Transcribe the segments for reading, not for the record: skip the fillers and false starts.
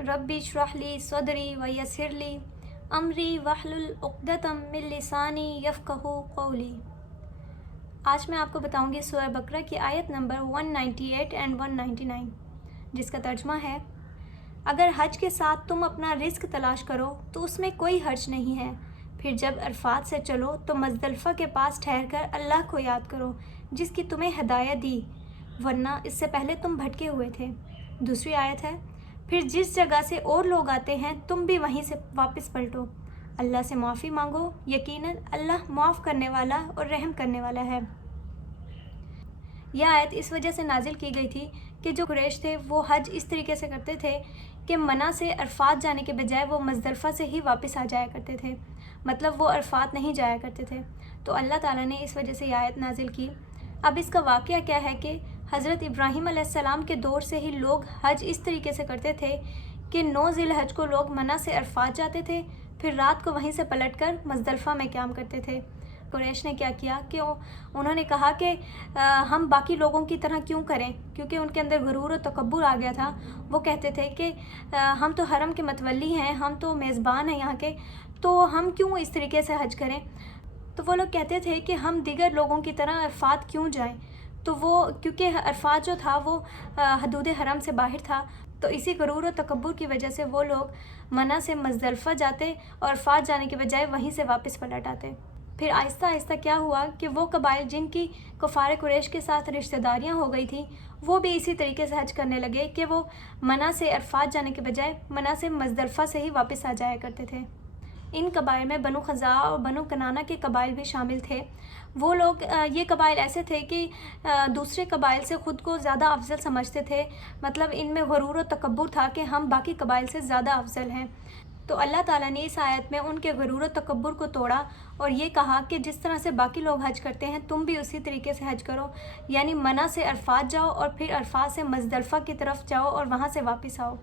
Rabbi इश्रह ली सदरी व यस्सिर ली अमरी वहलुल उक़दतम मिन लिसानी यफ़क़हू क़ौली। आज मैं आपको बताऊंगी सूरह बकरा की आयत नंबर 198 एंड 199, जिसका तर्जुमा है, अगर हज के साथ तुम अपना रिस्क तलाश करो तो उसमें कोई हर्ज नहीं है। फिर जब अरफात से चलो तो मुज़दलिफ़ा के पास ठहर कर अल्लाह को याद करो जिसकी तुम्हें हिदायत दी, वरना इससे पहले तुम भटके हुए थे। दूसरी आयत है, फिर जिस जगह से और लोग आते हैं तुम भी वहीं से वापस पलटो, अल्लाह से माफ़ी मांगो, यकीनन अल्लाह माफ़ करने वाला और रहम करने वाला है। यह आयत इस वजह से नाजिल की गई थी कि जो कुरैश थे वो हज इस तरीके से करते थे कि मना से अरफात जाने के बजाय वो मुज़दलिफ़ा से ही वापस आ जाया करते थे, मतलब वो अरफात नहीं जाया करते थे। तो अल्लाह ताला ने इस वजह से यह आयत नाजिल की। अब इसका वाक़या क्या है कि हज़रत इब्राहीम अलैहिस्सलाम के दौर से ही लोग हज इस तरीके से करते थे कि 9 ज़िलहज को लोग मना से अरफात जाते थे, फिर रात को वहीं से पलटकर मुज़दलिफ़ा में क़याम करते थे। कुरैश ने क्या किया कि उन्होंने कहा कि हम बाकी लोगों की तरह क्यों करें, क्योंकि उनके अंदर गुरूर और तकब्बुर आ गया था। वो कहते थे कि हम तो हरम के मतवली हैं, हम तो मेज़बान हैं यहाँ के, तो हम क्यों इस तरीके से हज करें। तो वो लोग कहते थे कि हम दीगर लोगों की तरह अरफात क्यों जाएं। तो वो क्योंकि अरफात जो था वो हदूद हरम से बाहर था, तो इसी गुरूर और तकब्बुर की वजह से वो लोग मना से मुज़दलिफ़ा जाते और अरफात जाने के बजाय वहीं से वापस पलट आते। फिर आहिस्ता आहिस्ता क्या हुआ कि वो कबाइल जिनकी कुफ़ार कुरैश के साथ रिश्तेदारियां हो गई थी, वो भी इसी तरीके से हज करने लगे कि वो मना से अरफात जाने के बजाय मना से मुज़दलिफ़ा से ही वापस आ जाया करते थे। इन कबाइल में बनु ख़ज़ा और बनु कनाना के कबाइल भी शामिल थे। वो लोग ये कबाइल ऐसे थे कि दूसरे कबाइल से ख़ुद को ज़्यादा अफजल समझते थे, मतलब इनमें गुरूर और तकब्बुर था कि हम बाकी कबाइल से ज़्यादा अफजल हैं। तो अल्लाह ताला ने इस आयत में उनके गुरूर और तकब्बुर को तोड़ा और ये कहा कि जिस तरह से बाकी लोग हज करते हैं तुम भी उसी तरीके से हज करो, यानी मना से अरफात जाओ और फिर अरफात से मुज़दलिफ़ा की तरफ जाओ और वहाँ से वापस आओ।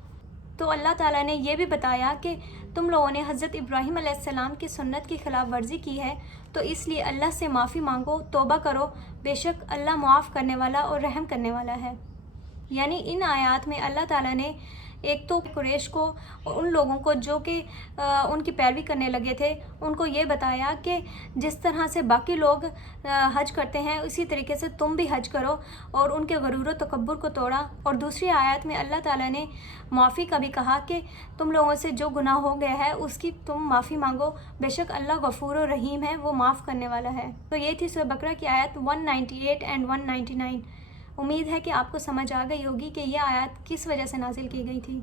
तो अल्लाह ताला ने यह भी बताया कि तुम लोगों ने हज़रत इब्राहीम अलैहिस्सलाम की सुन्नत की खिलाफ वर्जी की है, तो इसलिए अल्लाह से माफ़ी मांगो, तौबा करो, बेशक अल्लाह मुआफ़ करने वाला और रहम करने वाला है। यानी इन आयात में अल्लाह ताला ने एक तो कुरैश को और उन लोगों को जो कि उनकी पैरवी करने लगे थे, उनको ये बताया कि जिस तरह से बाकी लोग हज करते हैं उसी तरीके से तुम भी हज करो, और उनके गुरूर और तकब्बुर को तोड़ा। और दूसरी आयत में अल्लाह ताला ने माफ़ी का भी कहा कि तुम लोगों से जो गुनाह हो गया है उसकी तुम माफ़ी मांगो, बेशक अल्लाह गफ़ूर और रहीम है, वो माफ़ करने वाला है। तो ये थी सूरह बकरा की आयत 198 एंड 199। उम्मीद है कि आपको समझ आ गई होगी कि यह आयत किस वजह से नाजिल की गई थी।